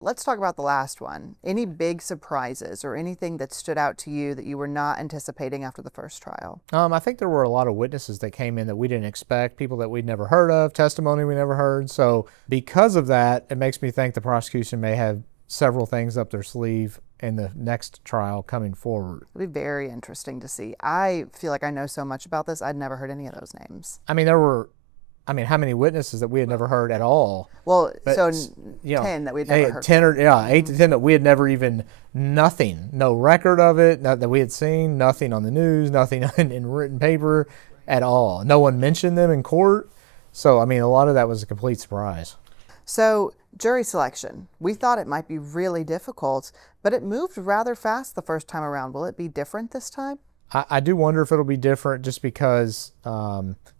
Let's talk about the last one. Any big surprises or anything that stood out to you that you were not anticipating after the first trial? I think there were a lot of witnesses that came in that we didn't expect, people that we'd never heard of, testimony we never heard. So because of that, it makes me think the prosecution may have several things up their sleeve in the next trial coming forward. It'll be very interesting to see. I feel like I know so much about this. I'd never heard any of those names. How many witnesses that we had never heard at all? Well, But, so you know, 10 that we'd never heard. 10 or, yeah, 8 to 10 that we had never even, nothing, no record of it, not that we had seen, nothing on the news, nothing in written paper at all. No one mentioned them in court. So, a lot of that was a complete surprise. So, jury selection. We thought it might be really difficult, but it moved rather fast the first time around. Will it be different this time? I do wonder if it'll be different just because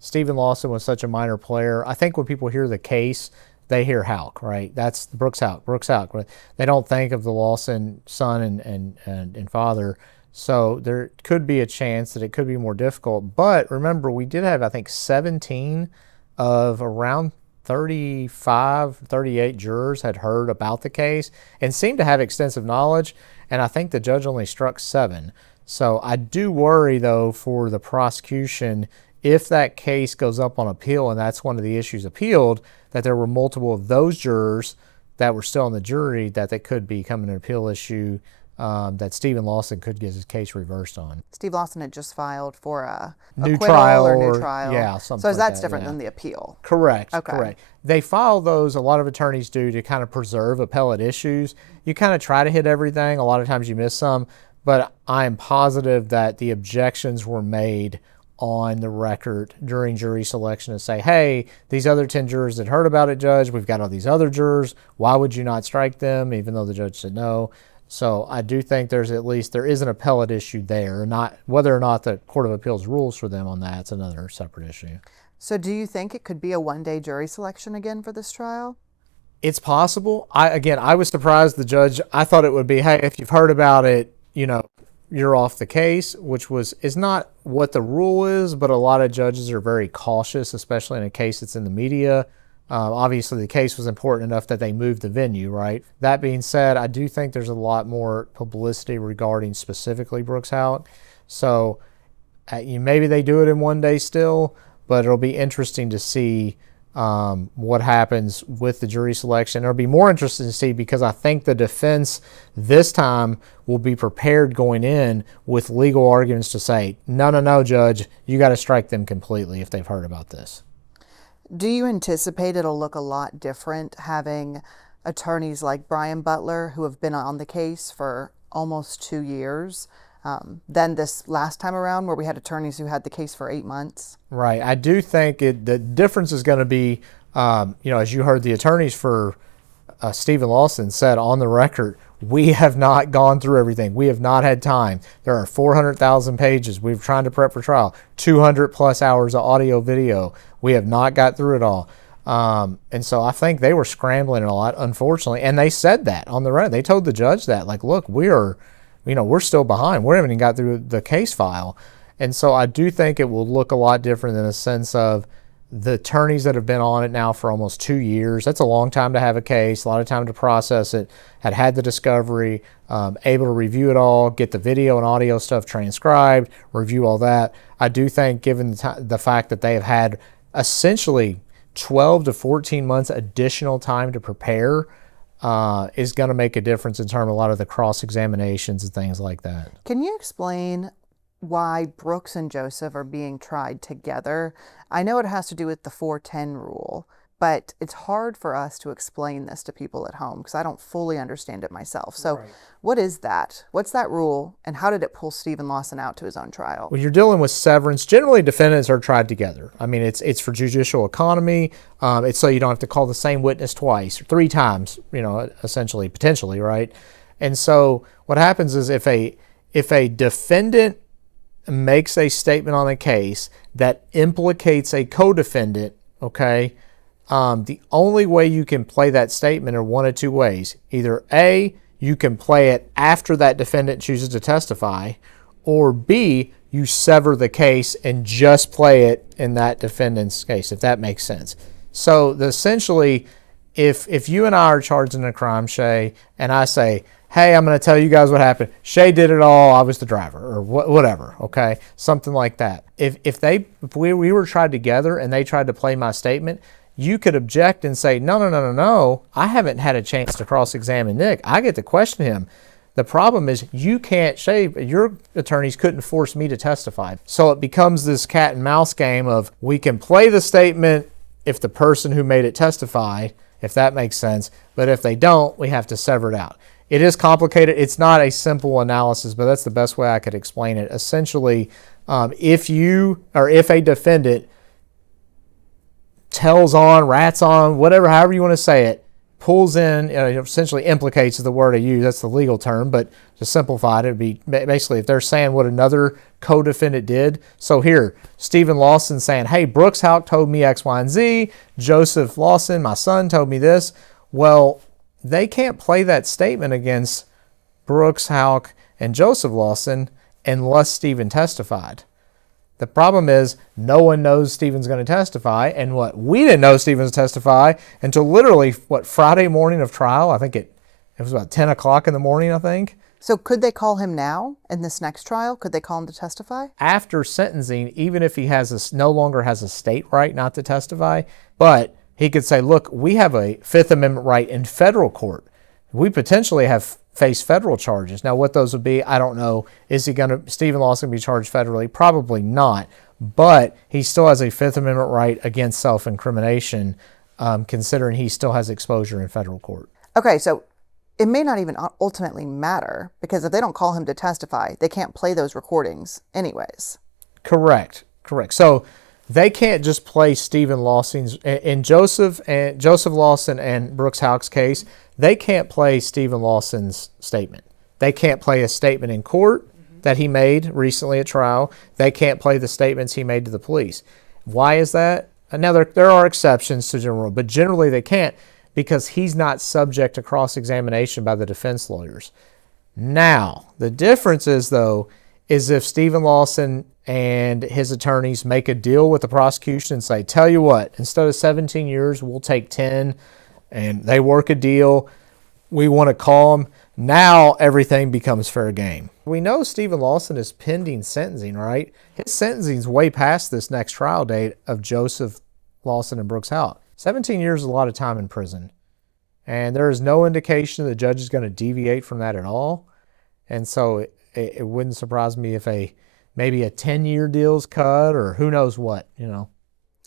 Stephen Lawson was such a minor player. I think when people hear the case, they hear Houck, right? That's Brooks Houck. Right? They don't think of the Lawson son and father. So there could be a chance that it could be more difficult. But remember, we did have, I think, 17 of around 35, 38 jurors had heard about the case and seemed to have extensive knowledge. And I think the judge only struck 7. So I do worry, though, for the prosecution, if that case goes up on appeal and that's one of the issues appealed, that there were multiple of those jurors that were still on the jury, that they could become an appeal issue that Stephen Lawson could get his case reversed on. Steve Lawson had just filed for a New acquittal trial or new trial. Yeah, something so like that's that, different yeah. than the appeal. Correct. Okay. Correct. They file those, a lot of attorneys do, to kind of preserve appellate issues. You kind of try to hit everything. A lot of times you miss some. But I am positive that the objections were made on the record during jury selection to say, hey, these other 10 jurors that heard about it, Judge, we've got all these other jurors. Why would you not strike them, even though the judge said no? So I do think there is an appellate issue there. Not whether or not the Court of Appeals rules for them on that, it's another separate issue. So do you think it could be a one-day jury selection again for this trial? It's possible. I was surprised the judge, I thought it would be, hey, if you've heard about it, you're off the case, which is not what the rule is, but a lot of judges are very cautious, especially in a case that's in the media. Obviously, the case was important enough that they moved the venue, right? That being said, I do think there's a lot more publicity regarding specifically Brooks Houck. So maybe they do it in one day still, but it'll be interesting to see what happens with the jury selection. It'll be more interesting to see because I think the defense this time will be prepared going in with legal arguments to say, no, Judge, you got to strike them completely if they've heard about this. Do you anticipate it'll look a lot different having attorneys like Brian Butler, who have been on the case for almost 2 years, than this last time around where we had attorneys who had the case for 8 months? Right. I do think the difference is going to be, as you heard the attorneys for Stephen Lawson said on the record, we have not gone through everything. We have not had time. There are 400,000 pages. We've trying to prep for trial, 200 plus hours of audio video. We have not got through it all. And so I think they were scrambling a lot, unfortunately. And they said that on the record. They told the judge that, like, look, we're still behind. We haven't even got through the case file. And so I do think it will look a lot different in the sense of the attorneys that have been on it now for almost 2 years. That's a long time to have a case, a lot of time to process it, had the discovery, able to review it all, get the video and audio stuff transcribed, review all that. I do think given the fact that they have had essentially 12 to 14 months additional time to prepare is going to make a difference in terms of a lot of the cross-examinations and things like that. Can you explain why Brooks and Joseph are being tried together? I know it has to do with the 410 rule, but it's hard for us to explain this to people at home because I don't fully understand it myself. So right. What is that? What's that rule? And how did it pull Stephen Lawson out to his own trial? When you're dealing with severance, generally defendants are tried together. It's for judicial economy. It's so you don't have to call the same witness twice or 3 times, essentially, potentially, right? And so what happens is if a defendant makes a statement on a case that implicates a co-defendant, okay, the only way you can play that statement are one of 2 ways. Either A, you can play it after that defendant chooses to testify, or B, you sever the case and just play it in that defendant's case, if that makes sense. So essentially, if you and I are charged in a crime, Shay, and I say, hey, I'm going to tell you guys what happened. Shay did it all. I was the driver, or whatever. Okay, something like that. If we were tried together and they tried to play my statement, you could object and say, no. I haven't had a chance to cross-examine Nick. I get to question him. The problem is you can't, Shay, your attorneys couldn't force me to testify. So it becomes this cat and mouse game of we can play the statement if the person who made it testify, if that makes sense. But if they don't, we have to sever it out. It is complicated. It's not a simple analysis, but that's the best way I could explain it. Essentially, if a defendant tells on, rats on, whatever, however you want to say it, pulls in, essentially implicates is the word I use, that's the legal term, but to simplify it, it'd be basically if they're saying what another co-defendant did. So here, Stephen Lawson saying, hey, Brooks Houck told me X, Y, and Z. Joseph Lawson, my son, told me this. Well, they can't play that statement against Brooks Houck and Joseph Lawson unless Stephen testified. The problem is no one knows Stephen's going to testify, and we didn't know Stephen was testify until literally, Friday morning of trial. I think it was about 10 o'clock in the morning, I think. So could they call him now in this next trial? Could they call him to testify? After sentencing, even if he no longer has a state right not to testify, but he could say, look, we have a Fifth Amendment right in federal court. We potentially have faced federal charges. Now, what those would be, I don't know. Is Stephen Lawson be charged federally? Probably not. But he still has a Fifth Amendment right against self-incrimination, considering he still has exposure in federal court. Okay, so it may not even ultimately matter, because if they don't call him to testify, they can't play those recordings anyways. Correct. So they can't just play Stephen Lawson's, in Joseph Lawson and Brooks Houck's case, they can't play Stephen Lawson's statement. They can't play a statement in court that he made recently at trial. They can't play the statements he made to the police. Why is that? Now, there are exceptions to general rule, but generally they can't because he's not subject to cross-examination by the defense lawyers. Now, the difference is, though, is if Stephen Lawson and his attorneys make a deal with the prosecution and say, tell you what, instead of 17 years, we'll take 10, and they work a deal, we want to call him, now everything becomes fair game. We know Stephen Lawson is pending sentencing, right? His sentencing's way past this next trial date of Joseph Lawson and Brooks Houck. 17 years is a lot of time in prison. And there is no indication the judge is going to deviate from that at all. And so it wouldn't surprise me if maybe a 10-year deal's cut or who knows what, A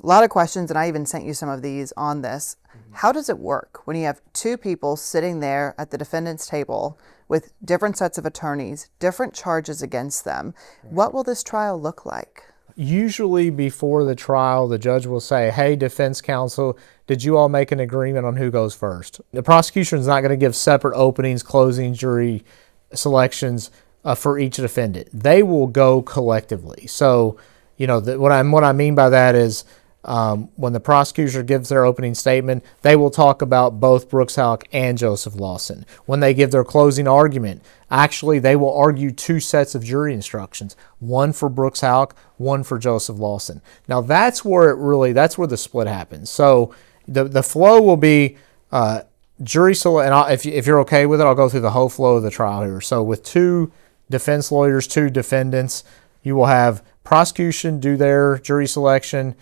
lot of questions, and I even sent you some of these on this. How does it work when you have two people sitting there at the defendant's table with different sets of attorneys, different charges against them? What will this trial look like? Usually before the trial, the judge will say, hey, defense counsel, did you all make an agreement on who goes first? The prosecution is not going to give separate openings, closings, jury selections for each defendant. They will go collectively. So, what I mean by that is when the prosecutor gives their opening statement, they will talk about both Brooks Houck and Joseph Lawson. When they give their closing argument, actually they will argue two sets of jury instructions, one for Brooks Houck, one for Joseph Lawson. Now that's where the split happens. So the flow will be jury select, and if you're okay with it, I'll go through the whole flow of the trial here. So with two defense lawyers, two defendants, you will have prosecution do their jury selection,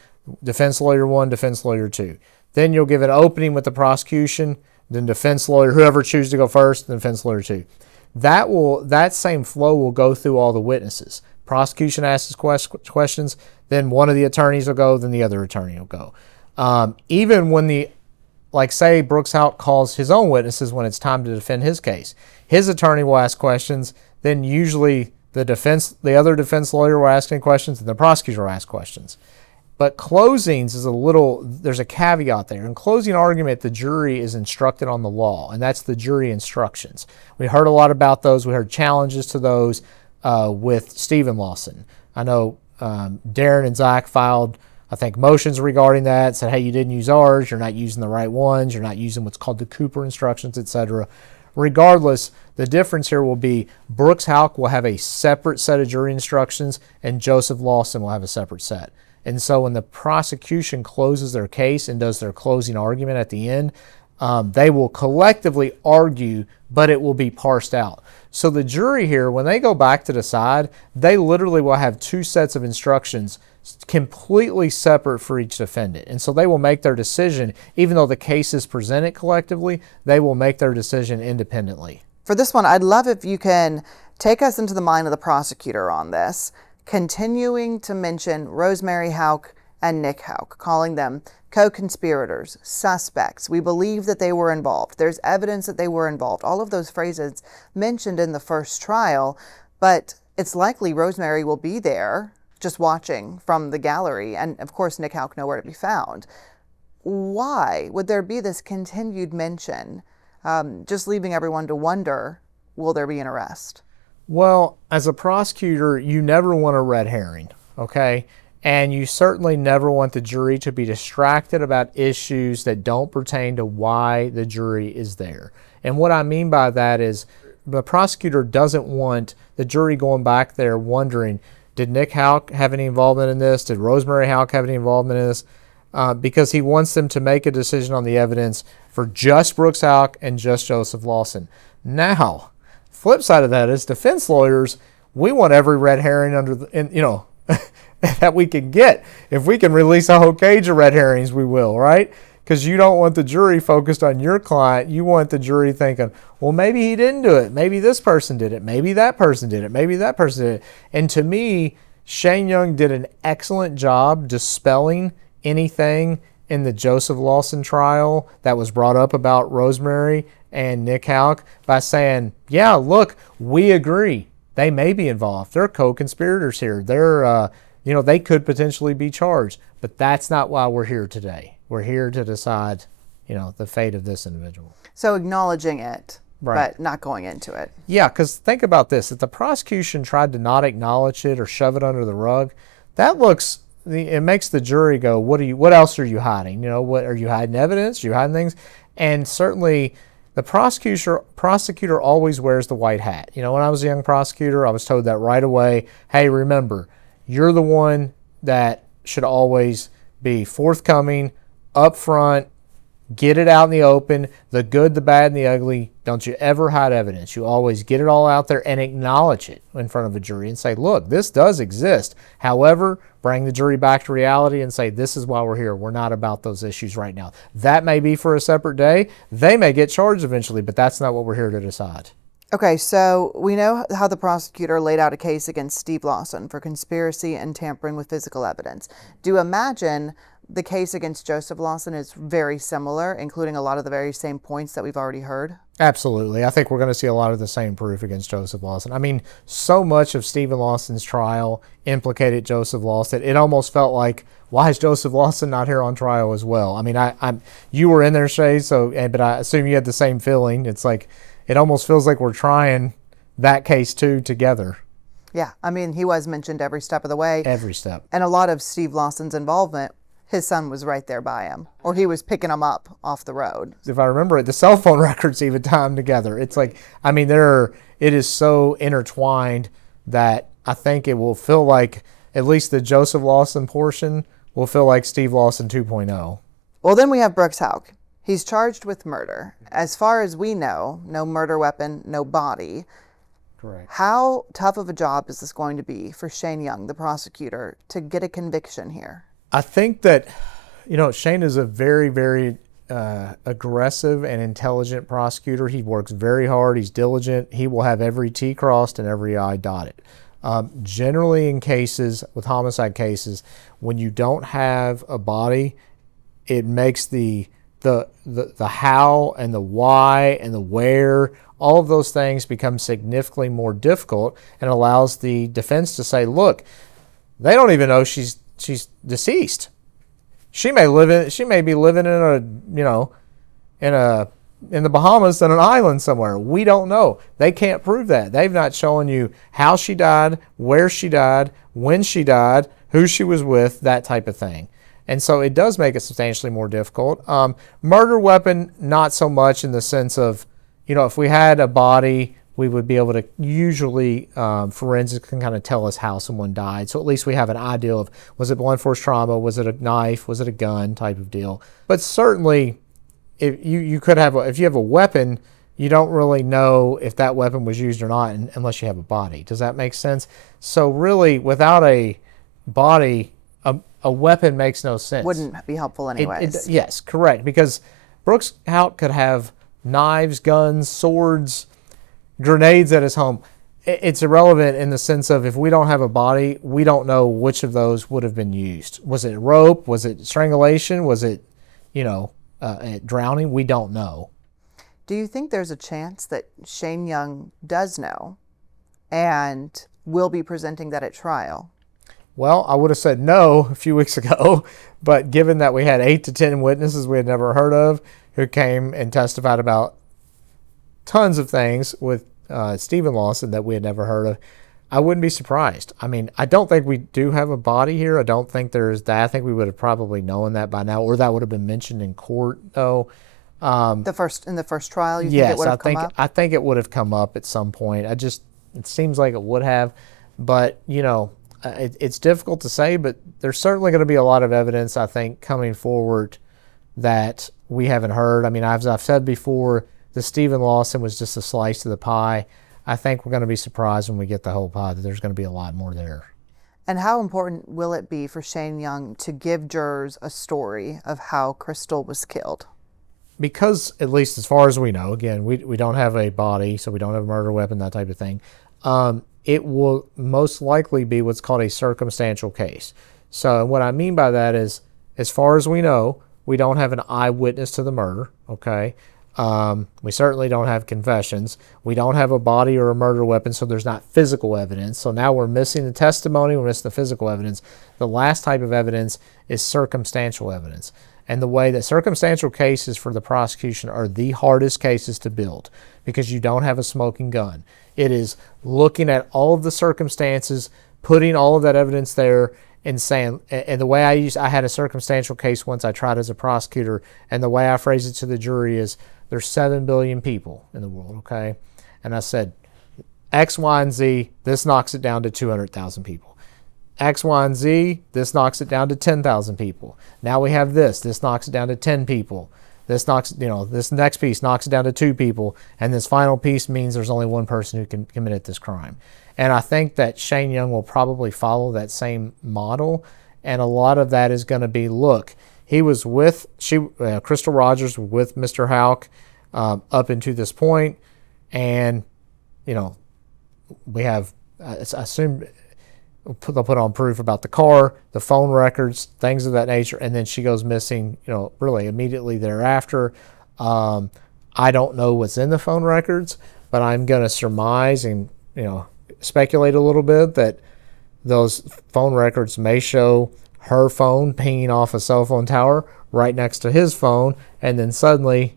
defense lawyer 1, defense lawyer 2. Then you'll give an opening with the prosecution, then defense lawyer, whoever chooses to go first, then defense lawyer 2. That same flow will go through all the witnesses. Prosecution asks questions, then one of the attorneys will go, then the other attorney will go. Even when say Brooks Houck calls his own witnesses when it's time to defend his case, his attorney will ask questions, then usually the other defense lawyer will ask any questions, and the prosecutor will ask questions. But closings there's a caveat there. In closing argument, the jury is instructed on the law, and that's the jury instructions. We heard a lot about those. We heard challenges to those with Stephen Lawson. I know Darren and Zach filed, I think, motions regarding that, said, hey, you didn't use ours, you're not using the right ones, you're not using what's called the Cooper instructions, etc. Regardless, the difference here will be Brooks Houck will have a separate set of jury instructions, and Joseph Lawson will have a separate set. And so when the prosecution closes their case and does their closing argument at the end, They will collectively argue, but it will be parsed out. So the jury here, when they go back to decide, they literally will have two sets of instructions completely separate for each defendant. And so they will make their decision, even though the case is presented collectively, they will make their decision independently. For this one, I'd love if you can take us into the mind of the prosecutor on this, continuing to mention Rosemary Houck and Nick Houck, calling them co-conspirators, suspects. We believe that they were involved. There's evidence that they were involved. All of those phrases mentioned in the first trial, but it's likely Rosemary will be there just watching from the gallery, and of course Nick Houck nowhere to be found. Why would there be this continued mention, just leaving everyone to wonder, will there be an arrest? Well, as a prosecutor, you never want a red herring, okay? And you certainly never want the jury to be distracted about issues that don't pertain to why the jury is there. And what I mean by that is the prosecutor doesn't want the jury going back there wondering, did Nick Houck have any involvement in this? Did Rosemary Houck have any involvement in this? Because he wants them to make a decision on the evidence for just Brooks Houck and just Joseph Lawson. Now, flip side of that is defense lawyers, we want every red herring that we can get. If we can release a whole cage of red herrings, we will, right? Because you don't want the jury focused on your client. You want the jury thinking, well, maybe he didn't do it. Maybe this person did it. Maybe that person did it. Maybe that person did it. And to me, Shane Young did an excellent job dispelling anything in the Joseph Lawson trial that was brought up about Rosemary and Nick Houck by saying, yeah, look, we agree. They may be involved. They're co-conspirators here. They're, they could potentially be charged. But that's not why we're here today. We're here to decide, the fate of this individual. So acknowledging it, right, but not going into it. Yeah, because think about this. If the prosecution tried to not acknowledge it or shove it under the rug, it makes the jury go, what else are you hiding? What are you hiding evidence? Are you hiding things? And certainly the prosecutor always wears the white hat. When I was a young prosecutor, I was told that right away. Hey, remember, you're the one that should always be forthcoming, upfront, get it out in the open, the good, the bad, and the ugly. Don't you ever hide evidence. You always get it all out there and acknowledge it in front of a jury and say, look, this does exist. However, bring the jury back to reality and say, this is why we're here. We're not about those issues right now. That may be for a separate day. They may get charged eventually, but that's not what we're here to decide. Okay, so we know how the prosecutor laid out a case against Steve Lawson for conspiracy and tampering with physical evidence. Do you imagine the case against Joseph Lawson is very similar, including a lot of the very same points that we've already heard? Absolutely. I think we're going to see a lot of the same proof against Joseph Lawson. I mean, so much of Stephen Lawson's trial implicated Joseph Lawson. It almost felt like, why is Joseph Lawson not here on trial as well? I mean, you were in there, Shay, but I assume you had the same feeling. It's like, it almost feels like we're trying that case too together. Yeah, I mean, he was mentioned every step of the way. Every step. And a lot of Steve Lawson's involvement, his son was right there by him, or he was picking him up off the road. If I remember it, the cell phone records even tie them together. It's like, I mean, it is so intertwined that I think it will feel like, at least the Joseph Lawson portion will feel like Steve Lawson 2.0. Well, then we have Brooks Houck. He's charged with murder. As far as we know, no murder weapon, no body. Correct. How tough of a job is this going to be for Shane Young, the prosecutor, to get a conviction here? I think that, Shane is a very, very aggressive and intelligent prosecutor. He works very hard. He's diligent. He will have every T crossed and every I dotted. Generally in cases, with homicide cases, when you don't have a body, it makes the how and the why and the where, all of those things become significantly more difficult, and allows the defense to say, look, they don't even know she's deceased. She may be living in the Bahamas on an island somewhere. We don't know. They can't prove that. They've not shown you how she died, where she died, when she died, who she was with, that type of thing. And so it does make it substantially more difficult. Murder weapon, not so much, in the sense of, if we had a body, we would be able to, usually forensics can kind of tell us how someone died. So at least we have an idea of, was it blunt force trauma? Was it a knife? Was it a gun type of deal? But certainly, if you could have if you have a weapon, you don't really know if that weapon was used or not unless you have a body. Does that make sense? So really, without a body, a weapon makes no sense. Wouldn't be helpful anyways. Yes, correct. Because Brooks Houck could have knives, guns, swords, grenades at his home. It's irrelevant in the sense of if we don't have a body, we don't know which of those would have been used. Was it rope? Was it strangulation? Was it, drowning? We don't know. Do you think there's a chance that Shane Young does know and will be presenting that at trial? Well, I would have said no a few weeks ago, but given that we had 8 to 10 witnesses we had never heard of who came and testified about tons of things with Stephen Lawson that we had never heard of, I wouldn't be surprised. I mean, I don't think we do have a body here. I don't think there's that. I think we would have probably known that by now, or that would have been mentioned in court, though. In the first trial, you think it would have come up? I think it would have come up at some point. It seems like it would have, but it's difficult to say. But there's certainly going to be a lot of evidence, I think, coming forward that we haven't heard. I mean, as I've said before, the Stephen Lawson was just a slice of the pie. I think we're going to be surprised when we get the whole pie that there's going to be a lot more there. And how important will it be for Shane Young to give jurors a story of how Crystal was killed? Because, at least as far as we know, again, we don't have a body, so we don't have a murder weapon, that type of thing. It will most likely be what's called a circumstantial case. So what I mean by that is, as far as we know, we don't have an eyewitness to the murder, okay? We certainly don't have confessions. We don't have a body or a murder weapon, so there's not physical evidence. So now we're missing the testimony, we're missing the physical evidence. The last type of evidence is circumstantial evidence. And the way that circumstantial cases for the prosecution are the hardest cases to build because you don't have a smoking gun. It is looking at all of the circumstances, putting all of that evidence there, and saying, and the way I had a circumstantial case once I tried as a prosecutor, and the way I phrased it to the jury is, there's 7 billion people in the world, okay? And I said, X, Y, and Z, this knocks it down to 200,000 people. X, Y, and Z, this knocks it down to 10,000 people. Now we have this knocks it down to 10 people. This next piece knocks it down to 2 people, and this final piece means there's only one person who committed this crime. And I think that Shane Young will probably follow that same model, and a lot of that is going to be, look, he was with, Crystal Rogers was with Mr. Houck up until this point, and, we have, I assume, they'll put on proof about the car, the phone records, things of that nature, and then she goes missing, really immediately thereafter. I don't know what's in the phone records, but I'm going to surmise and, speculate a little bit that those phone records may show her phone pinging off a cell phone tower right next to his phone, and then suddenly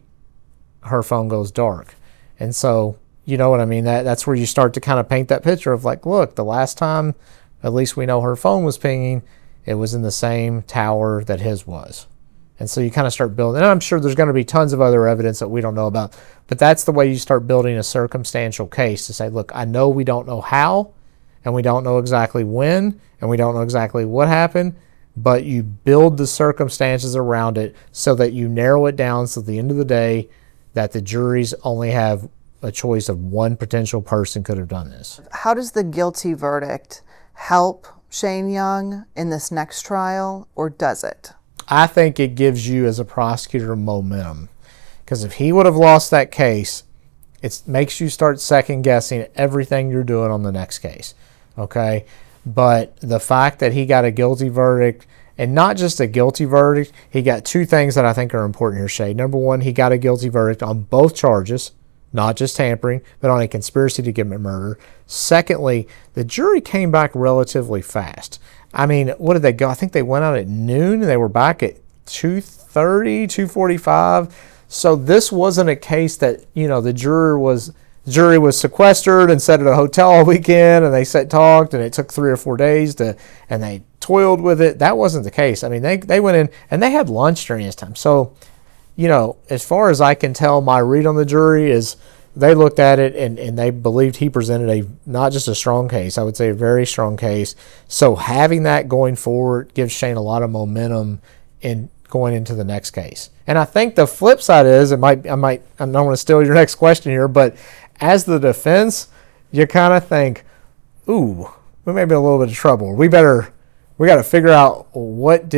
her phone goes dark. And so, you know what I mean? That's where you start to kind of paint that picture of like, look, the last time at least we know her phone was pinging, it was in the same tower that his was. And so you kind of start building, and I'm sure there's going to be tons of other evidence that we don't know about, but that's the way you start building a circumstantial case to say, look, I know we don't know how, and we don't know exactly when, and we don't know exactly what happened, but you build the circumstances around it so that you narrow it down so at the end of the day that the juries only have a choice of one potential person could have done this. How does the guilty verdict help Shane Young in this next trial, or does it? I think it gives you as a prosecutor momentum, because if he would have lost that case, it makes you start second guessing everything you're doing on the next case, okay? But the fact that he got a guilty verdict, and not just a guilty verdict, he got 2 things that I think are important here, Shay. Number one, he got a guilty verdict on both charges, not just tampering, but on a conspiracy to commit murder. Secondly, the jury came back relatively fast. I mean, what did they go? I think they went out at noon and they were back at 2:30, 2:45. So this wasn't a case that, the jury was sequestered and sat at a hotel all weekend and they talked and it took 3 or 4 days and they toiled with it. That wasn't the case. I mean, they went in and they had lunch during this time. So, as far as I can tell, my read on the jury is they looked at it and they believed he presented not just a strong case, I would say a very strong case. So having that going forward gives Shane a lot of momentum in going into the next case. And I think the flip side is, I don't want to steal your next question here, but as the defense, you kind of think, ooh, we may be in a little bit of trouble. We got to figure out what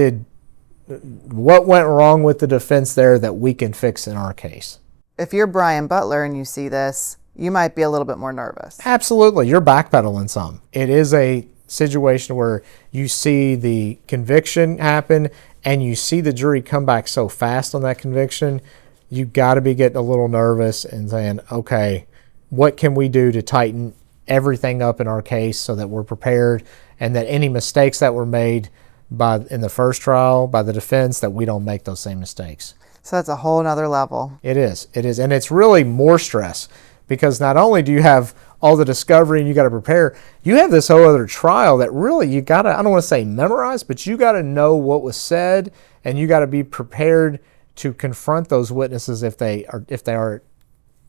went wrong with the defense there that we can fix in our case. If you're Brian Butler and you see this, you might be a little bit more nervous. Absolutely. You're backpedaling some. It is a situation where you see the conviction happen and you see the jury come back so fast on that conviction, you got to be getting a little nervous and saying, okay, what can we do to tighten everything up in our case so that we're prepared, and that any mistakes that were made in the first trial by the defense, that we don't make those same mistakes. So that's a whole nother level. It is. And it's really more stress, because not only do you have all the discovery and you got to prepare, you have this whole other trial that really you got to, I don't want to say memorize, but you got to know what was said, and you got to be prepared to confront those witnesses if they are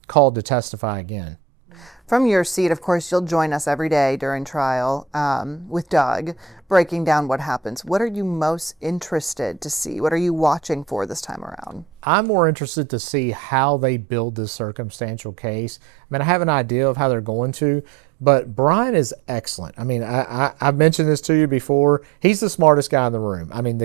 called to testify again. From your seat, of course, you'll join us every day during trial with Doug, breaking down what happens. What are you most interested to see? What are you watching for this time around? I'm more interested to see how they build this circumstantial case. I mean, I have an idea of how they're going to, but Brian is excellent. I mean, I've mentioned this to you before. He's the smartest guy in the room. I mean,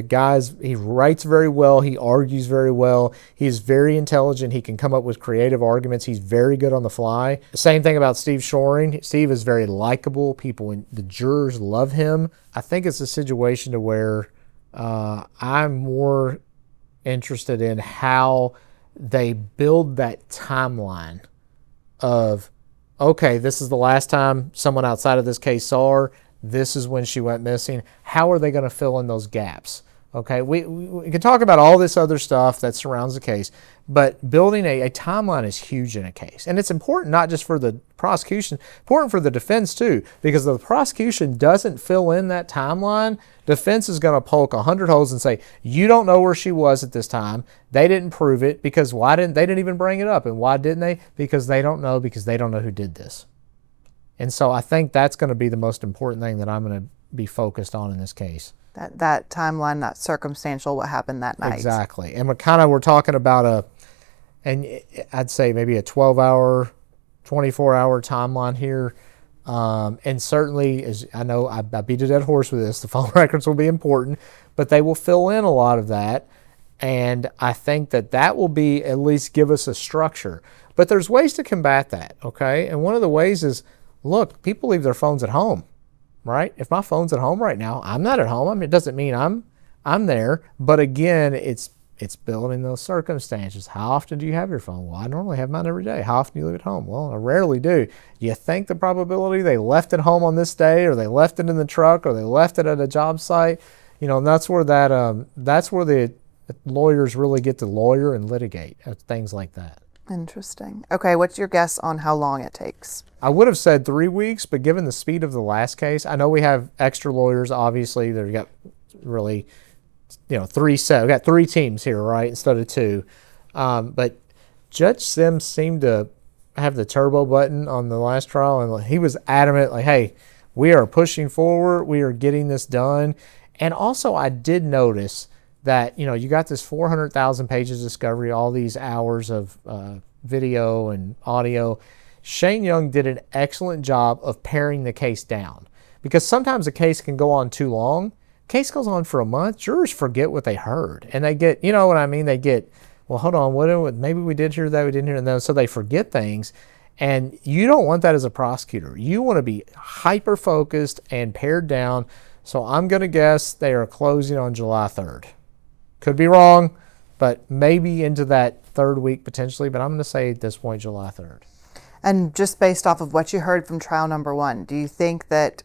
he writes very well. He argues very well. He's very intelligent. He can come up with creative arguments. He's very good on the fly. Same thing about Steve Shoring. Steve is very likable. The jurors love him. I think it's a situation to where I'm more interested in how they build that timeline of, okay, this is the last time someone outside of this case saw her. This is when she went missing. How are they going to fill in those gaps? Okay, we can talk about all this other stuff that surrounds the case, but building a timeline is huge in a case. And it's important not just for the prosecution, important for the defense too, because if the prosecution doesn't fill in that timeline, defense is going to poke 100 holes and say, you don't know where she was at this time. They didn't prove it because they didn't even bring it up. And why didn't they? Because they don't know who did this. And so I think that's going to be the most important thing that I'm going to be focused on in this case. That timeline, that circumstantial, what happened that night. Exactly. And we're talking about I'd say maybe a 12-hour, 24-hour timeline here. And certainly, as I know, I beat a dead horse with this, the phone records will be important, but they will fill in a lot of that. And I think that will be, at least give us a structure. But there's ways to combat that, okay? And one of the ways is, look, people leave their phones at home. Right? If my phone's at home right now, I'm not at home. I mean, it doesn't mean I'm there. But again, it's building those circumstances. How often do you have your phone? Well, I normally have mine every day. How often do you leave it home? Well, I rarely do. You think the probability they left it home on this day, or they left it in the truck, or they left it at a job site, and that's where the lawyers really get to lawyer and litigate things like that. Interesting. Okay, what's your guess on how long it takes? I would have said 3 weeks, but given the speed of the last case, I know we have extra lawyers, obviously. They've got really, 3 sets. We've got 3 teams here, right, instead of 2. But Judge Sims seemed to have the turbo button on the last trial, and he was adamant, like, hey, we are pushing forward. We are getting this done. And also, I did notice that, you got this 400,000 pages of discovery, all these hours of video and audio. Shane Young did an excellent job of paring the case down, because sometimes a case can go on too long. Case goes on for a month, jurors forget what they heard, and they get, you know what I mean? They get, well, hold on, maybe we did hear that, we didn't hear that, so they forget things, and you don't want that as a prosecutor. You want to be hyper-focused and pared down, so I'm going to guess they are closing on July 3rd. Could be wrong, but maybe into that 3rd week potentially, but I'm going to say at this point July 3rd. And just based off of what you heard from trial number 1, do you think that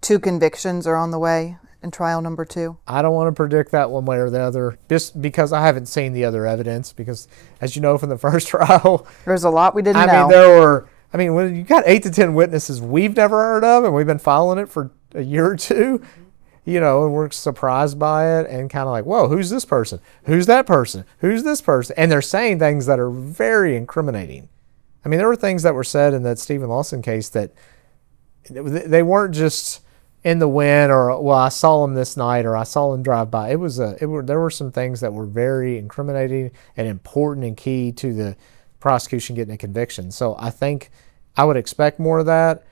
2 convictions are on the way in trial number 2? I don't want to predict that one way or the other, just because I haven't seen the other evidence, because as you know from the first trial, there's a lot we didn't know. When you got 8 to 10 witnesses we've never heard of, and we've been following it for a year or two, and we're surprised by it and kind of like, whoa, who's this person? Who's that person? Who's this person? And they're saying things that are very incriminating. I mean, there were things that were said in that Stephen Lawson case that they weren't just in the wind, or well, I saw him this night, or I saw him drive by. There were some things that were very incriminating and important and key to the prosecution getting a conviction. So I think I would expect more of that,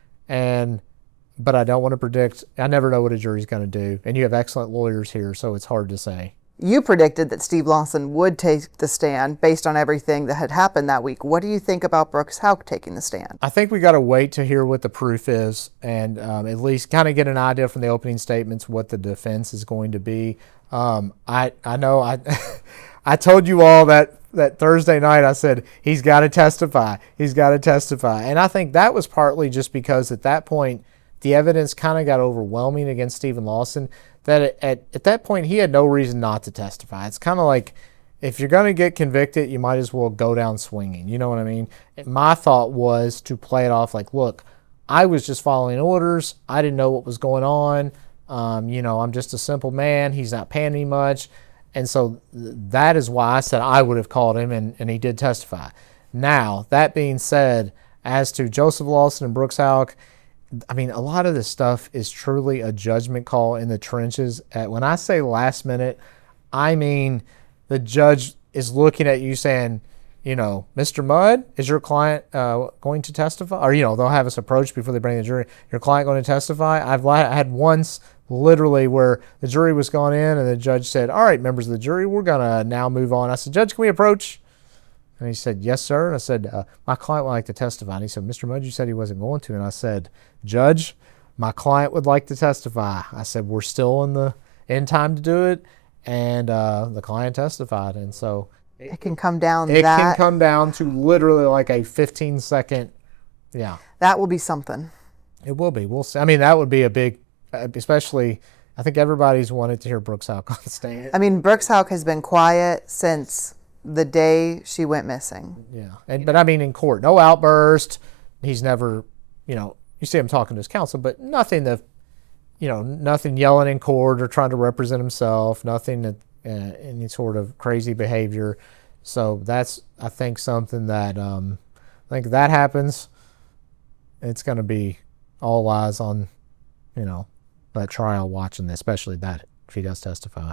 but I don't want to predict. I never know what a jury's going to do, and you have excellent lawyers here, so it's hard to say. You predicted that Steve Lawson would take the stand based on everything that had happened that week. What do you think about Brooks Houck taking the stand? I think we got to wait to hear what the proof is, and at least kind of get an idea from the opening statements what the defense is going to be. I know I told you all that Thursday night I said he's got to testify. He's got to testify, and I think that was partly just because at that point the evidence kind of got overwhelming against Stephen Lawson. That at that point he had no reason not to testify. It's kind of like if you're going to get convicted, you might as well go down swinging. You know what I mean? My thought was to play it off like, look, I was just following orders. I didn't know what was going on. I'm just a simple man. He's not paying me much. And so that is why I said I would have called him, and he did testify. Now, that being said, as to Joseph Lawson and Brooks Houck, I mean, a lot of this stuff is truly a judgment call in the trenches. When I say last minute, I mean the judge is looking at you saying, Mr. Mudd, is your client going to testify? Or, they'll have us approach before they bring the jury. Your client going to testify? I had once literally where the jury was going in and the judge said, all right, members of the jury, we're going to now move on. I said, Judge, can we approach? And he said, yes, sir. And I said, my client would like to testify. And he said, Mr. Mudd, you said he wasn't going to. And I said, Judge, my client would like to testify. I said, we're still in time to do it. And the client testified. And so it can come down can come down to literally like a 15-second, yeah. That will be something. It will be. We'll see. I mean, that would be a big, especially, I think everybody's wanted to hear Brooks Houck on the stand. I mean, Brooks Houck has been quiet since the day she went missing. Yeah. But I mean, in court, no outburst. He's never, you see him talking to his counsel, but nothing nothing yelling in court or trying to represent himself, nothing that, any sort of crazy behavior. So that's, I think, something that, I think that happens, it's going to be all eyes on, that trial watching, especially that if he does testify.